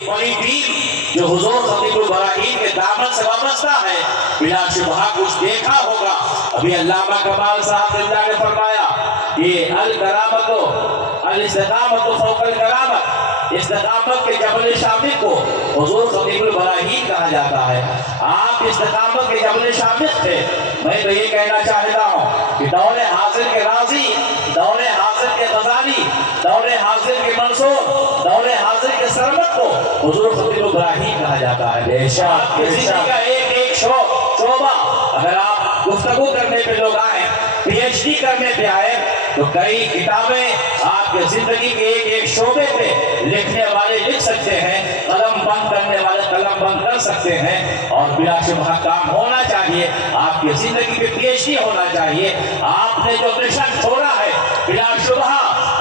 بڑی دین جو حضور خطیب البراہیم کے دامن سے وابستہ ہے، بلا شبہ کچھ دیکھا ہوگا۔ ابھی علامہ کمال صاحب اللہ نے فرمایا یہ الکرامت الاستقامت فوق الکرامت، استقامت کے جبل شامخ کو حضور خطیب البراہیم کہا جاتا ہے۔ آپ استقامت کے جبل شامخ تھے۔ میں تو یہ کہنا چاہتا ہوں کہ دور حاضر کے رازی، دور حاضر کے غزالی، دور حاضر کے منصور، دور حاضر کے سرمت کو حضور خطیب البراہیم کہا جاتا ہے۔ بے شک زندگی کا ایک ایک شعبہ اگر آپ گفتگو کرنے پہ لوگ آئیں، پی ایچ ڈی کرنے پہ آئے تو کئی کتابیں آپ کے زندگی کے ایک ایک شعبے پہ لکھنے والے لکھ سکتے ہیں، قلم بند کرنے والے قلم بند کر سکتے ہیں، اور بلا شبہ کام ہونا چاہیے۔ آپ کی زندگی پہ پی ایچ ڈی ہونا چاہیے۔ آپ نے جو مشن چھوڑا ہے بلا شبہ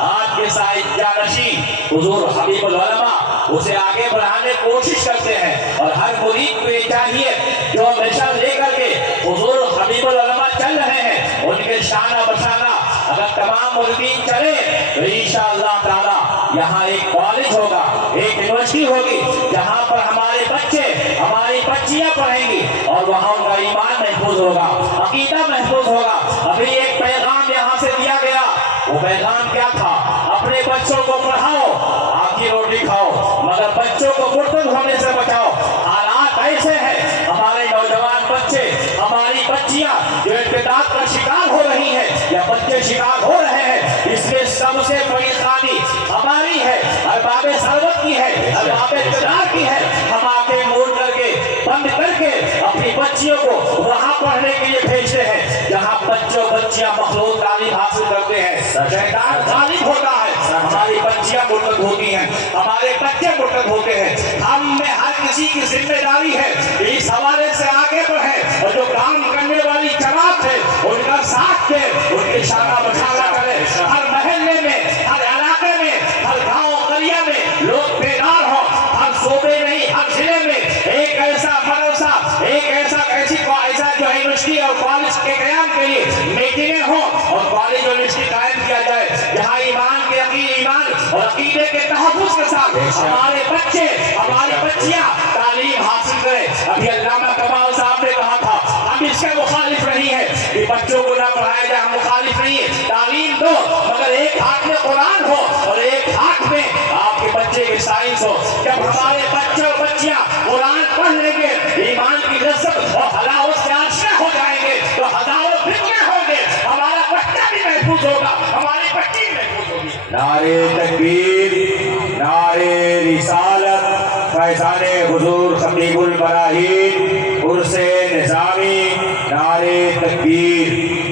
آپ کے سائد جانشین حضور حبیب العلماء اسے آگے بڑھانے کی کوشش کرتے ہیں، اور ہر مرید کو یہ چاہیے جو مشن لے کر کے حضور حبیب العلماء چل رہے ہیں، ان کے شانہ بشانہ اگر تمام مردین چلے تو انشاءاللہ تعالی یہاں ایک کالج ہوگا، ایک یونیورسٹی ہوگی جہاں پر ہمارے بچے ہماری بچیاں پڑھیں گی، اور وہاں ان کا ایمان محفوظ ہوگا، عقیدہ محفوظ ہوگا۔ ابھی ایک پیغام یہاں سے دیا گیا، وہ پیغام کیا تھا؟ اپنے بچوں کو پڑھاؤ، آپ کی روٹی کھاؤ، مگر بچوں کو مرتد ہونے سے بچاؤ۔ حالات ایسے ہیں، ہمارے نوجوان بچے، ہماری بچیاں جو ارتداد کا شکار ہو رہی ہیں یا بچے شکار ہو رہے ہیں، اس میں سب سے بڑی خامی ہماری ہے، ارباب ثروت کی ہے، ارباب اقتدار کی ہے۔ ہم آنکھیں موڑ کر کے بند کر کے اپنی بچیوں کو وہاں پڑھنے کے لیے بھیجتے ہیں جہاں بچیاں مخلوق تعلیم حاصل کرتے ہیں، شیطان غالب ہوتا ہے، ہماری بچیاں مرتد ہوتی ہیں، ہمارے بچے مرتد ہوتے ہیں۔ ہم میں ہر کسی کی ذمہ داری ہے اس حوالے سے آگے بڑھے، اور جو کام کرنے والی جماعت ہے ان کا ساتھ دے، ان کی شانہ بشانہ کرے۔ ہر محلے میں، ہر علاقے میں، ہر گاؤں قریہ میں لوگ بیدار ہوں، ہر صوبے میں، ہر ضلع میں ایک ایسا مدرسہ، ایسا جو یونیورسٹی اور کالج کے قیام کے لیے میٹنگیں ہوں، اور کالج اور یونیورسٹی قائم کیا جائے جہاں ایمان اور عقیدے کے تحفظ کے ساتھ ہمارے بچے، ہماری بچیاں تعلیم حاصل کریں۔ ابھی علامہ کمال صاحب نے کہا تھا ہم اس کے مخالف نہیں ہیں کہ بچوں کو نہ پڑھایا جائے، ہم مخالف نہیں ہیں، تعلیم دو، مگر ایک ہاتھ میں قرآن ہو اور ایک ہاتھ میں آپ کے بچے کی سائنس ہو۔ جب ہمارے بچے اور بچیاں قرآن پڑھ لیں گے، ایمان کی لذت اور حلاوت سے آشنا ہو جائیں گے تو ہزاروں فتنے ہوں گے، ہمارا بچہ بھی محفوظ ہوگا، ہماری بچی بھی محفوظ ہوگی۔ نعرے تکبیر، نعرے رسالت، فیضان حضور خطیب البراہیم، عرس نظامی، نعرے تکبیر۔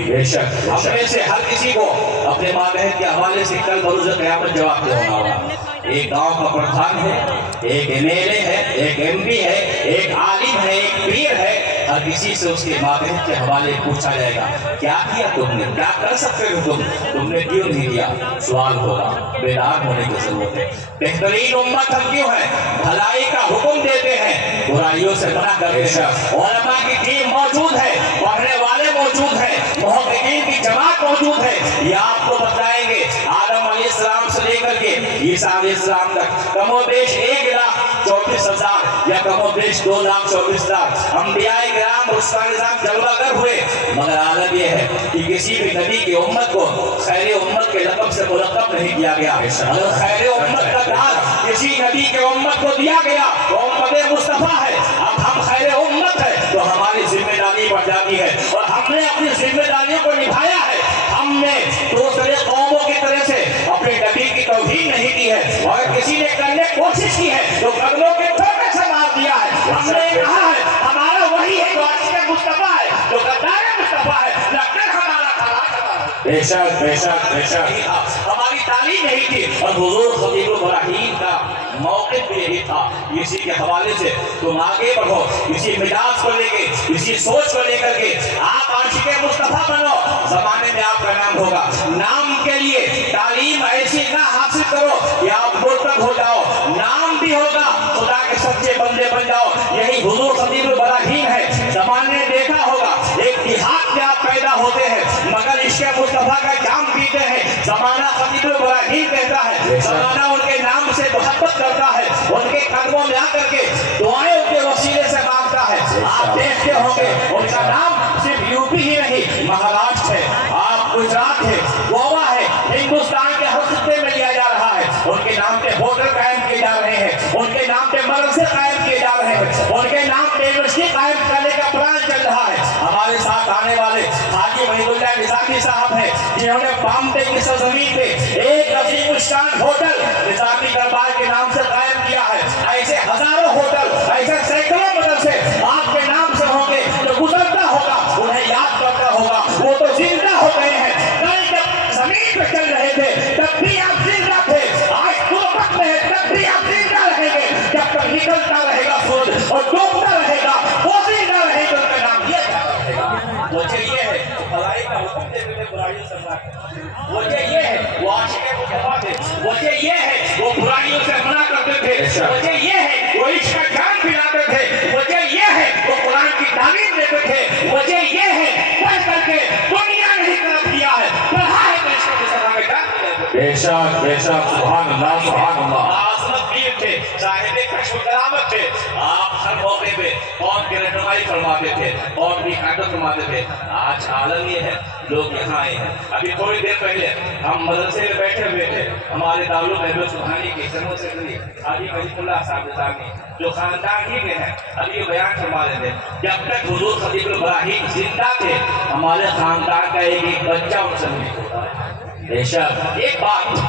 بے شک ہم میں سے ہر کسی کو اپنے ماتحت کے حوالے سے کل بروز قیامت جواب دینا ہوگا۔ ایک گاؤں کا پردھان ہے، ایک ایم ایل اے ہے، ایک ایم پی ہے، ایک عالم ہے، ایک پیر ہے، ہر کسی سے اس کے ماتحت کے حوالے پوچھا جائے گا کیا کیا تم نے، کیا کر سکتے ہو تم نے کیوں نہیں کیا؟ سوال ہوگا، بیدار ہونے کی ضرورت ہے۔ بہترین امت ہم کیوں ہیں؟ بھلائی کا حکم دیتے ہیں، برائیوں سے منع کرتے ہیں۔ علماء کی ٹیم موجود ہے، پڑھنے والے موجود ہیں، محققین کی جماعت موجود ہے، یہ آپ کو بتائیں گے آدم علیہ السلام سے لے کر کے عیسیٰ علیہ السلام تک کم و بیش 1,34,000 یا کم و بیش 2,24,000 انبیاء کرام اس کا نظام جلوہ گر ہوئے، مگر عالم یہ ہے کہ کسی بھی نبی کی امت کو خیر امت کے لقب سے ملقب نہیں کیا گیا۔ اگر خیر امت کا دار کسی نبی کے امت کو دیا گیا تو امت مصطفیٰ ہے۔ اب ہم خیر امت ہے تو ہماری ذمہ داری بڑھ جاتی ہے، اور ہم نے اپنی ذمہ داریوں کو نبھایا ہے۔ ہم نے دوسرے قوموں کی طرح سے اپنے نبی کی توہین نہیں کی ہے، اور کسی نے کرنے کی کوشش کی ہے تو قدموں کے ٹھوکے سے مار دیا ہے۔ ہم نے کہا ہے ہمارا وہی ہے جو عاشق مصطفیٰ ہے، جو غدار مصطفیٰ ہے، لکن ہمارا خلاص۔ بے شک بے شک بے شک ہماری تعلیم یہی تھی، اور حضور خطیب البراہیم کا موقف بھی یہی تھا۔ اسی کے حوالے سے تم آگے بڑھو، اسی مزاج کو لے کے، اسی سوچ کو لے کر کے آپ عاشق مصطفیٰ بنو، زمانے میں آپ کا نام ہوگا۔ نام کے لیے تعلیم ایسی نہ حاصل کرو کہ آپ مرتد ہو جاؤ، نام بھی ہوگا خدا کے سچے بندے بن جاؤ۔ یہی حضور خطیب البراہیم ہے۔ زمانے نے دیکھا ہوگا ایک دیہات میں آپ پیدا ہوتے ہیں، مگر عشق مصطفیٰ کا جام پیتے ہیں. زمانہ خطیب ابراہیم کہتا ہے, زمانہ ان کے نام سے محبت کرتا ہے, ان کے قدموں میں آ کر کے دعائیں ان کے وسیلے سے مانگتا ہے. آپ دیکھتے ہوں گے ان کا نام صرف یوپی ہی نہیں, مہاراشٹر ہے, آپ گجرات ہے, گوا ہے, ہندوستان کے ہر خطے میں لیا جا رہا ہے. ان کے نام پہ ہوٹل قائم کیے جا رہے ہیں, ان کے نام پہ مدرسے قائم کیے جا رہے ہیں, ان کے نام پہ یونیورسٹی قائم کرنے کا پلان چل رہا ہے. ہمارے ساتھ آنے والے حاجی وحید اللہ نظامی صاحب ہیں, جنہوں نے بامبے کی سرزمین پہ ایک عظیم الشان ہوٹل نظامی دربار کے نام سے قائم کیا ہے. ایسے ہزاروں ہوٹل, ایسے سینکڑوں مدرسے آپ کے نام سے ہوں گے. جو گزرتا ہوگا انہیں یاد کرتا ہوگا, وہ تو زندہ ہو گئے ہیں. کل جب زمین پہ چل رہے تھے تب بھی آپ زندہ تھے, آج غربت میں ہے تب بھی آپ زندہ رہیں گے. جب تک نکلتا رہے گا سورج اور ڈوبتا رہے گا وہ زندہ رہے گا, ان کا نام یہ رہے گا. وجہ یہ ہے بھلائی کا حکم دیتے تھے, برائیوں سے منع کرتے تھے. وجہ یہ ہے وہ عاشق مصطفیٰ تھے. وجہ یہ ہے وہ برائیوں سے منع کرتے تھے. وجہ یہ ہے وہ عشق کا جان پلاتے تھے. وجہ یہ ہے وہ قرآن کی تعلیم دیتے تھے. وجہ یہ ہے پڑھ کر کے دنیا نے ہی طرف کیا ہے, پڑھا ہے تو عشق مصطفیٰ کا جان پلاتے تھے. بے شک بے شک, سبحان اللہ سبحان اللہ. عظمت پیر تھے, صاحب کشف و کرامت تھے. آپ ہر موقع پہ قوم کی رہنمائی فرماتے تھے, قوم کی قیادت فرماتے تھے. آج عالم یہ ہے, لوگ یہاں آئے ہیں. ابھی تھوڑی دیر پہلے ہم مدرسے میں بیٹھے ہوئے تھے, ہمارے دارالعلوم سبحانی کے جنرل سیکرٹری حاجی کلیم اللہ صاحب نظامی جو خاندان ہی کے ہیں, ابھی یہ بیان فرما رہے تھے, جب تک حضور خطیب ابراہیم زندہ تھے ہمارے خاندان کا ایک بچہ ان سے نہیں ہوتا ہے. بے شک ایک بات,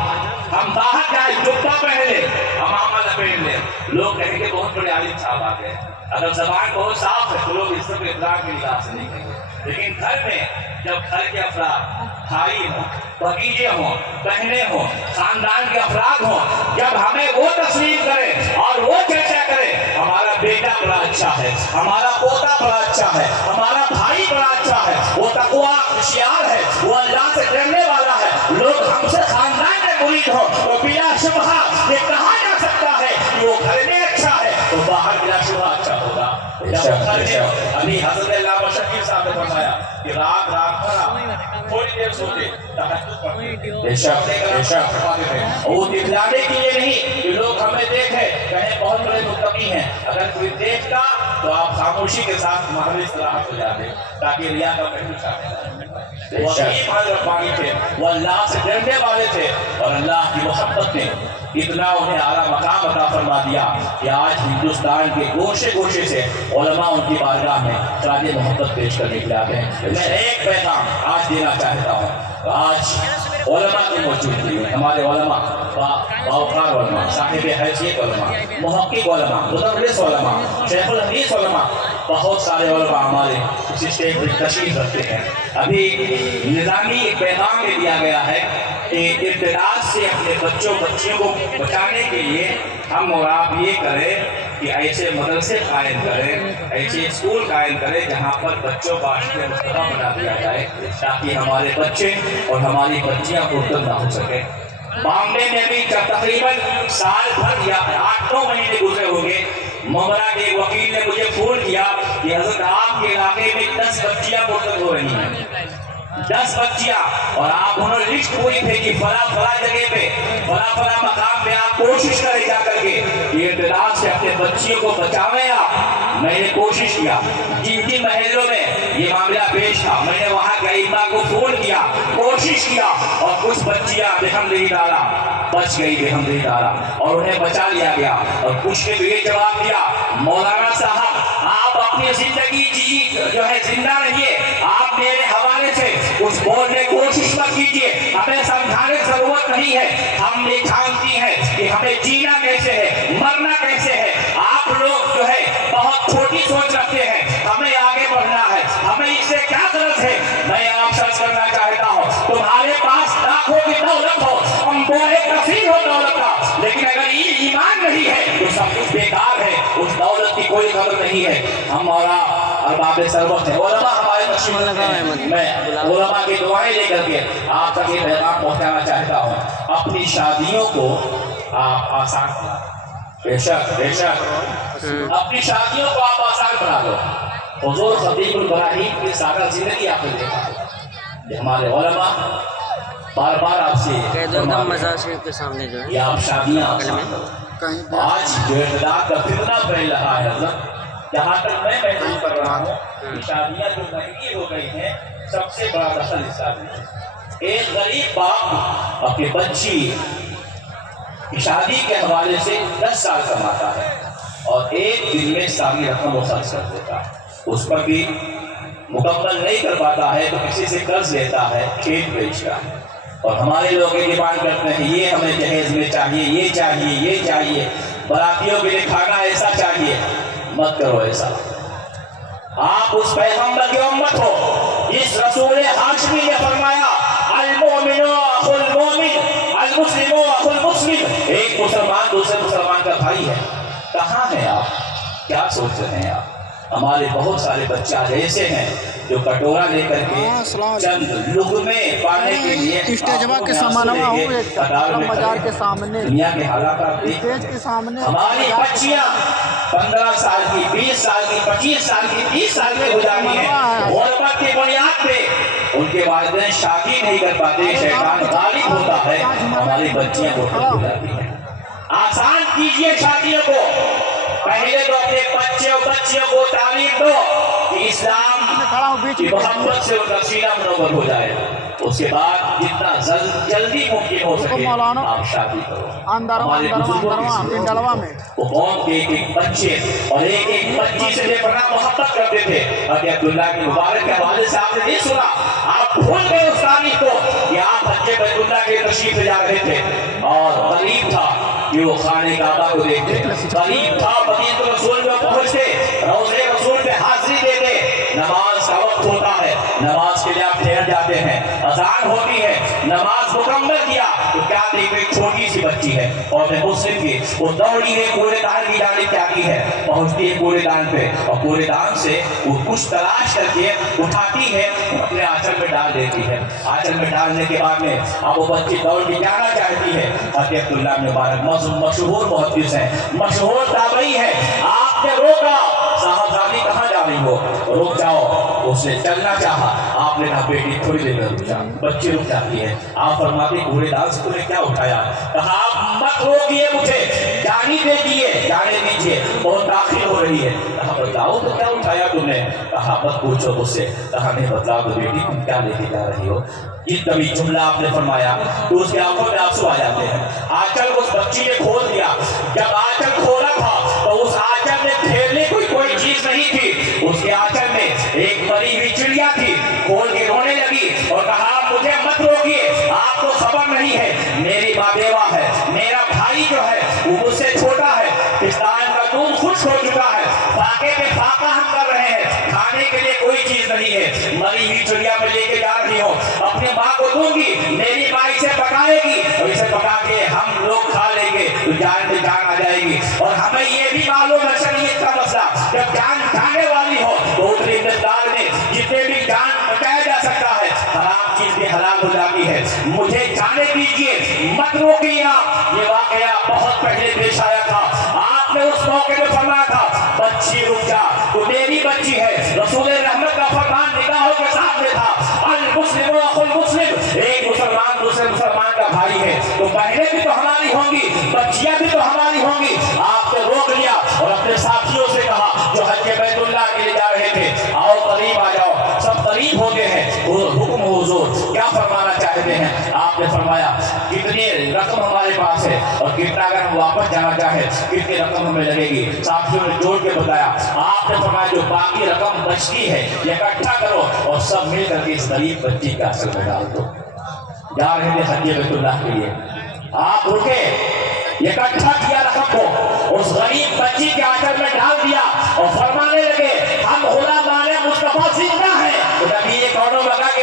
ہم باہر جائیں جبہ پہن لیں, امامہ لپیٹ لیں, لوگ کہیں گے بہت بڑے عالم صاحب آ گئے. اگر زبان بہت صاف ہے تو لوگ اس طرح اطلاق کی نگاہ سے نہیں کہیں گے. لیکن گھر میں جب گھر کے افراد, بھائی ہوں, بھتیجے ہوں, بہنیں ہوں, خاندان کے افراد ہوں, جب ہمیں وہ تسلیم کرے اور وہ چرچا کرے, ہمارا بیٹا بڑا اچھا ہے, ہمارا پوتا بڑا اچھا ہے, ہمارا بھائی بڑا اچھا ہے, وہ تقویٰ ہوشیار ہے, وہ اللہ سے ڈرنے والا ہے, لوگ ہم سے خاندان میں مرید ہو تو بلا شبہ یہ کہا جا سکتا ہے کہ وہ گھر میں اچھا ہے تو باہر بلا شبہ اچھا ہوگا. ابھی حضرت علامہ شکیل صاحب نے فرمایا کہ رات بھر تھوڑی دیر سوتے, تہجد پڑھتے, وہ دکھلانے کے لیے نہیں کہ لوگ ہمیں دیکھیں کہیں بہت بڑے متقی ہیں. اگر کوئی دیکھتا تو آپ خاموشی کے ساتھ محل استراحت ہو جاتے تاکہ ریا کا محسوس آئے. وہ عظیم حضرت پانی تھے, وہ اللہ سے ڈرنے والے تھے, اور اللہ کی محبت نے اتنا انہیں اعلیٰ مقام عطا فرما دیا کہ آج ہندوستان کے گوشے گوشے سے علماء ان کی بارگاہ میں خراج محبت پیش کرنے کے لیے آتے ہیں. میں ایک پیغام آج دینا چاہتا ہوں. آج علماء کی موجودگی, ہمارے علماء, باوقار علماء, صاحب حیثیت علماء, محقق علماء, مدرس علماء, شیخ الحدیث علماء, بہت سارے علماء ہمارے اس اسٹیج پر تشریف رکھتے ہیں. ابھی نظامی ایک پیغام میں دیا گیا ہے کہ ابتداء سے اپنے بچیوں کو بچانے کے لیے ہم اور آپ یہ کریں کہ ایسے مدرسے قائم کریں, ایسے اسکول قائم کریں جہاں پر بچوں کا عاشق مصطفیٰ بنا دیا جائے تاکہ ہمارے بچے اور ہماری بچیاں مرتد نہ ہو سکیں. بامبے میں بھی تقریباً سال بھر یا 8-9 مہینے گزرے ہوں گے, ممبرا کے ایک وکیل نے مجھے فون کیا کہ حضرت آپ کے علاقے میں 10 بچیاں مرتد ہو رہی ہیں, 10 بچیاں, اور آپ انہوں نے لسٹ پوری پھینکی, فلاں جگہ پہ فلاں مقام پہ آپ کوشش کریں جا کر کے یہ ابتداء سے اپنے بچیوں کو بچاویں. میں نے کوشش کیا, جن جن محلوں میں یہ معاملہ پیش تھا میں نے وہاں کے ائمہ کو فون کیا, کوشش کیا, اور کچھ بچیاں بحمدہ تعالیٰ بچ گئی بحمدہ تعالیٰ, اور انہیں بچا لیا گیا. اور کچھ نے بھی یہ جواب دیا, مولانا صاحب آپ اپنی زندگی جو ہے زندہ رہیے, آپ میرے حوالے سے کچھ بولنے کی کوشش مت کیجیے, ہمیں سمجھانے کی ضرورت نہیں ہے, ہم یہ جانتی ہیں کہ ہمیں جینا کیسے ہے, مرنا کیسے ہے. آپ لوگ جو ہے بہت چھوٹی سوچ رکھتے ہیں, ہمیں آگے بڑھنا ہے, ہمیں اس سے کیا غرض ہے. میں آپ سے عرض کرنا چاہتا ہوں, تمہارے پاس لاکھوں کی دولت ہو, انبوہے کثیر ہو دولت کا, لیکن اگر ایمان نہیں ہے تو سب کچھ بیکار ہے, اس دولت کی کوئی قدر نہیں ہے. ہمارا ارباب ثروت ہے, علماء ہمارے تشریف ہیں. میں علماء کی دعائیں لے کر کے آپ تک یہ پیغام پہنچانا چاہتا ہوں, اپنی شادیوں کو آپ آسان بنا دو. بے شک بے شک, اپنی شادیوں کو آپ آسان بنا دو. حضور خطیب ابراہیم کی سادہ زندگی آپ نے دیکھا, ہمارے علماء بار بار آپ سے قیدالدم مزار شریف کے سامنے جو ہے یہ آپ شادیاں بغل میں آج جو اعتداد کا فتنہ پھیل رہا ہے حضرت، جہاں تک میں محسوس کر رہا ہوں کہ شادیاں جو مہنگی ہو گئی ہیں سب سے بڑا دخل اس کا ہے۔ ایک غریب باپ اپنی بچی کی شادی کے حوالے سے 10 سال کماتا ہے اور ایک دن میں ساری رقم وہ خرچ کر دیتا ہے، اس پر بھی مکمل نہیں کر پاتا ہے تو کسی سے قرض لیتا ہے، کھیت بیچتا ہے، اور ہمارے لوگ یہ ڈیمانڈ کرتے ہیں یہ ہمیں جہیز میں چاہیے، یہ چاہیے، یہ چاہیے، براتیوں کے لیے کھانا ایسا چاہیے۔ مت کرو ایسا، آپ اس پیغمبر کی امت ہو جس رسول ہاشمی نے فرمایا المؤمن اخو المؤمن المسلم اخو المسلم، ایک مسلمان دوسرے مسلمان کا بھائی ہے۔ کہاں ہیں آپ؟ کیا سوچ رہے ہیں آپ؟ ہمارے بہت سارے بچہ ایسے ہیں جو کٹورا لے کر کے چند لقمے پانے کے لیے اسٹیجوا کے سامان بازار کے سامنے دنیا کے حالات آپ دیکھیں۔ اسٹیج کے سامنے ہماری بچیاں 15 سال کی، 20 سال کی، 25 سال کی، 30 سال کی گزاری ہیں، غربت کی بنیاد پہ ان کے والدین شادی نہیں کر پاتے، شیطان غالب ہوتا ہے، ہماری بچیاں کو ہو جاتی ہیں۔ آسان کیجئے شادیوں کو، پہلے تو اپنے بچے اور بچیوں کو تعلیم دو کہ اسلام کی محبت سے ان کا سینہ منور ہو جائے، اس کے بعد جتنا جلدی ممکن ہو سکے آپ شادی کرو۔ ہمارے بزرگوں کی سنت، وہ قوم کے ایک ایک بچے اور ایک ایک بچی سے بڑا محبت کرتے تھے۔ حضرت عبداللہ کی مبارک کے حوالے سے آپ نے نہیں سنا، آپ بھول گئے اس تاریخ کو کہ آپ حج بیت اللہ کے تشریف لے جا رہے تھے اور قریب تھا کہ وہ خانہ کعبہ کو دیکھتے، قریب تھا مدینہ رسول میں پہنچتے، روضے رسول میں حاضری دیتے، نماز کا وقت ہوتا ہے، نماز کے لیے آپ ٹھہر جاتے ہیں، اذان ہوتی ہے، نماز مکمل کیا تو کیا دیکھ ایک چھوٹی سی بچی ہے اور میں مسلم کی، وہ دوڑی ہے کوڑے دان کی جانب کیا کی ہے، پہنچتی ہے کوڑے دان پہ اور کوڑے دان سے وہ کچھ تلاش کر کے اٹھاتی ہے، اپنے آنچل میں ڈال دیتی ہے۔ آنچل میں ڈالنے کے بعد میں اب وہ بچی دوڑ کے جانا چاہتی ہے۔ حضرت عبداللہ مبارک مشہور محدث ہیں، مشہور تابعی ہیں، آپ نے روکا، صاحبزادی کہاں جا رہی ہو، رک جاؤ، اس نے چلنا چاہا، آپ نے کہا بیٹی تھوڑی دیر میں رک جا، بچی رک جاتی ہے۔ آپ فرماتے کوڑے دان سے تم نے کیا اٹھایا؟ کہا آپ مت روکیے مجھے، جانے دیجیے، بہت تاخیر ہو رہی ہے۔ کہا بتاؤ تو کیا اٹھایا تم نے؟ کہا مت پوچھو مجھ سے۔ کہا نہیں بتلاؤ تو بیٹی تم کیا لے کے جا رہی ہو؟ یہ کبھی جملہ آپ نے فرمایا تو اس کے آنکھوں میں آنسو آ جاتے ہیں۔ آنچل اس بچی نے کھول دیا، جب آنچل کھولا تھا تو اس آنچل میں پھیرنے کوئی چیز نہیں تھی، اس کے آنچل میں ایک مری ہوئی چڑیا تھی، کھول کے رونے لگی اور کہا مجھے مت روکیے، آپ کو خبر نہیں ہے میری ماں بیوہ ہے، میرا بھائی جو ہے وہ مجھ سے چھوٹا ہے، پستان کا دودھ خشک ہو چکا ہے، فاقے پہ فاقہ ہم کر رہے ہیں، کھانے کے لیے کوئی چیز نہیں ہے، مری ہوئی چڑیا میں لے کے جا رہی ہوں، اپنے ماں کو دوں گی، میری ماں اسے پکائے گی اور اسے پکا کے ہم لوگ کھا لیں گے تو جان میں جان آ جائے گی۔ اور ہمیں یہ بھی معلوم ہے شریعت کا مسئلہ، جب جان جانے والی ہو تو اتنی مقدار میں جتنے بھی جان بچایا جا سکتا ہے حرام چیز بھی حلال ہو جاتی ہے، مجھے جانے دیجیے، مت روکیے آپ۔ یہ واقعہ بہت پہلے پیش آیا تھا، آپ نے اس موقع میں فرمایا تھا بچی رک جا، تو میری بچی ہے، رسول رحمت کا فرمان نگاہوں کے سامنے تھا، المسلم اخو المسلم، ایک مسلمان دوسرے مسلمان کا بھائی ہے، تو بہنیں بھی تو ہماری ہوں گی، بچیاں بھی تو ہماری ہوں گی۔ آپ نے روک لیا اور اپنے ساتھیوں سے کہا جو حج بیت اللہ کے لیے جا رہے تھے آؤ قریب آ جاؤ، سب قریب ہوتے ہیں، حکم حضور کیا فرمانا چاہتے ہیں؟ آپ نے فرمایا کتنی رقم ہمارے پاس ہے اور کتنا اگر ہم واپس جانا چاہیں کتنی رقم ہمیں لگے گی؟ ساتھیوں نے جوڑ کے بتایا، آپ نے فرمایا جو باقی رقم بچتی ہے یہ اکٹھا کرو اور سب مل کر کے اس غریب بچی کا اصل میں ڈال دو۔ جا رہے تھے حج بیت اللہ کے لیے، آپ رکے، اکٹھا کیا رقم کو، اس غریب بچی کے آنچل میں ڈال دیا اور فرمانے لگے ہم غلامان مصطفیٰ زندہ ہیں۔ تو نبی یہ کونوں لگا کہ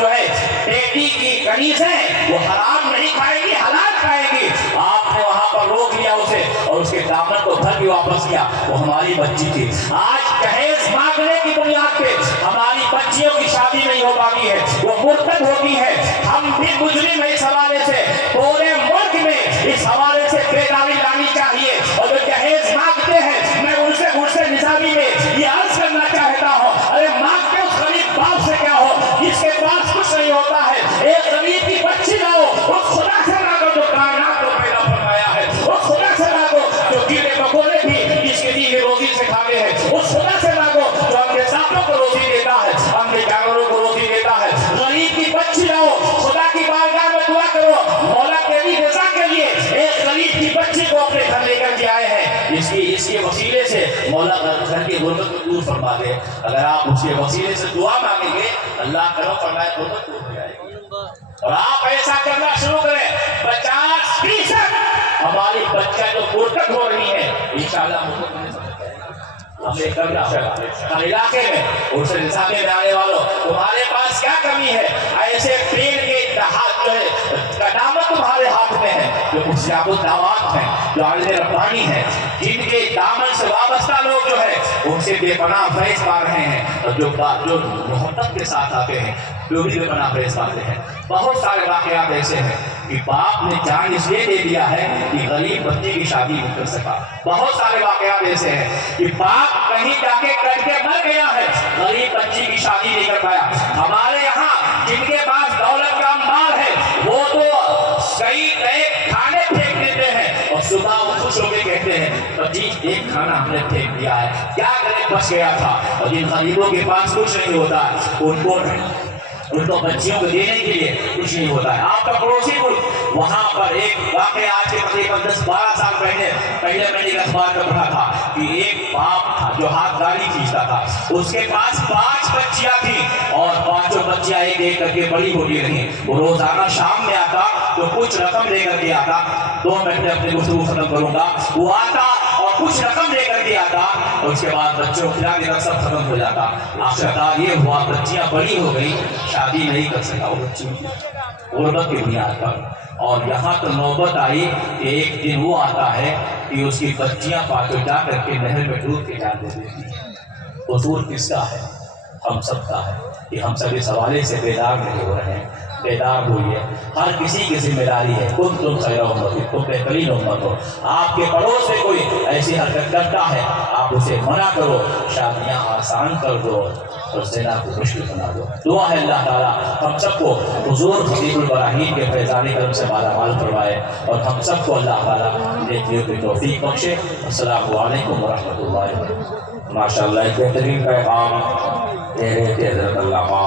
جو ہے بیٹی کی کنیز ہے وہ حرام نہیں کھائے گی، حلال کھائے گی۔ آپ نے وہاں پر روک لیا اسے اور اس کے دامن کو بھر کے واپس کیا، وہ ہماری بچی تھی۔ آج جہیز مانگنے کی بنیاد پہ ہماری بچیوں کی شادی نہیں ہو پاتی ہے، وہ مرتد ہوتی ہے۔ ہم بھی مجرم ہیں اس حوالے سے، پورے ملک میں اس حوالے سے بیداری لانی چاہیے، اور جو جہیز مانگتے ہیں میں ان سے غصے نظامی میں یہ عرض کرنا چاہتا ہوں، ارے مانگتے اس غریب باپ سے کیا ہو جس کے پاس کچھ نہیں دی ہوئی روزی سے کھاتے ہیں اس خدا سے مانگو جو ہم کے سانپوں کو روزی دیتا ہے، ہم کے جانوروں کو روزی دیتا ہے۔ غریب کی بچی لاؤ، خدا کی بارگاہ میں دعا کرو، مولا تیری رضا کے لیے ایک غریب کی بچی کو اپنے گھر لے کر کے آئے ہیں، اس کے وسیلے سے مولا گھر کی غربت کو دور فرما دے۔ اگر آپ اس کے وسیلے سے دعا مانگیں گے اللہ کرو فرمائے غربت دور ہو جائے گی۔ اور آپ ایسا کرنا شروع کریں 50% ہماری بچیاں جو پرکٹ ہو رہی ہیں انشاءاللہ ہمیں کرنا ہر علاقے میں ان سے نصابے میں آنے والوں تمہارے پاس کیا کمی ہے؟ ایسے پیڑ کے ہاتھ جو ہے قدامت تمہارے ہاتھ میں ہے جو مجاب الدعوات ہیں، جو عالم ربانی ہیں، جن کے دامن سے وابستہ لوگ جو ہے ان سے بے پناہ فیض پا رہے ہیں، اور جو محبت کے ساتھ آتے ہیں جو بھی بے پناہ فیض پاتے ہیں۔ بہت سارے واقعات ایسے ہیں کہ باپ نے جان اس لیے دے دیا ہے کہ غریب بچے کی شادی نہیں کر سکا۔ بہت سارے واقعات ایسے ہیں کہ باپ کہیں جا کے کٹ کے مر گیا ہے، غریب بچی کی شادی نہیں کر پایا۔ ہمارے یہاں جن کے پاس دولت کا امبار ہے وہ تو کئی کھانے پھینک دیتے ہیں اور صبح وہ خوش ہو کے کہتے ہیں بچی ایک کھانا ہم نے پھینک دیا ہے، کیا کرے بچ گیا تھا۔ اور جن غریبوں کے پاس کچھ نہیں ہوتا ان کو بچیوں کو دینے کے لیے کچھ نہیں ہوتا ہے۔ آپ کا پڑوسی ملک وہاں پر ایک واقعہ آج کے تقریباً 10-12 سال پہلے میں نے ایک اخبار میں پڑھا تھا کہ ایک باپ تھا جو ہاتھ گاڑی کھینچتا تھا، اس کے پاس 5 بچیاں تھیں اور 5 بچیاں ایک ایک کر کے بڑی ہوتی رہیں۔ وہ روزانہ شام میں آتا تو کچھ رقم لے کر کے آتا، 2 منٹ میں اپنی گفتگو ختم کروں گا، وہ آتا اور کچھ رقم لے کر کے آتا اور اس کے بعد بچوں کو کھلا کے سب ختم ہو جاتا۔ آخرکار یہ ہوا بچیاں بڑی ہو گئی، شادی نہیں کر سکا وہ بچوں کی غربت کی بنیاد پر۔ اور یہاں تو نوبت آئی کہ ایک دن وہ آتا ہے کہ اس کی بچیاں پاکو جا کر کے نہر میں ڈوب کے جان دے دیتی ہیں۔ قصور کس کا ہے؟ ہم سب کا ہے کہ ہم سب اس حوالے سے بیدار نہیں ہو رہے ہیں۔ بیدار ہوئیے، ہر کسی کی ذمہ داری ہے۔ تم خیر امت، تم بہترین امت ہو۔ آپ کے پڑوس میں کوئی ایسی حرکت کرتا ہے آپ اسے منع کرو، شادیاں آسان کر دو اور زنا کو مشکل بنا دو۔ دعا ہے اللہ تعالیٰ ہم سب کو حضور خطیب البراہیم کے فیضان کرم سے مالا مال فرمائے اور ہم سب کو اللہ تعالیٰ نیکیوں کی توفیق بخشے۔ السلام علیکم ورحمۃ اللہ وبرکاتہ۔ ماشاء اللہ ایک بہترین پیغام دے رہے تھے حضرت علامہ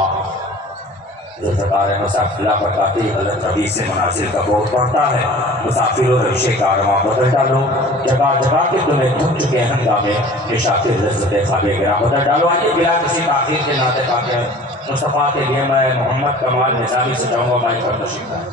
جو سرکار مسافر بتاتی غلط حدیث سے مناظر کا بہت پڑتا ہے۔ مسافروں رشے کارواں بدل ڈالو، جگہ جگہ کے تمہیں دھن چکے ہنگامے کہ شاکر لذت خواب گراں بدل ڈالو۔ آئیے بلا کسی تاخیر کے ناطے پاکر مصطفیٰ کے لیے میں محمد کمال نظامی سے چاہوں گا مائک پر تشریف لائیں۔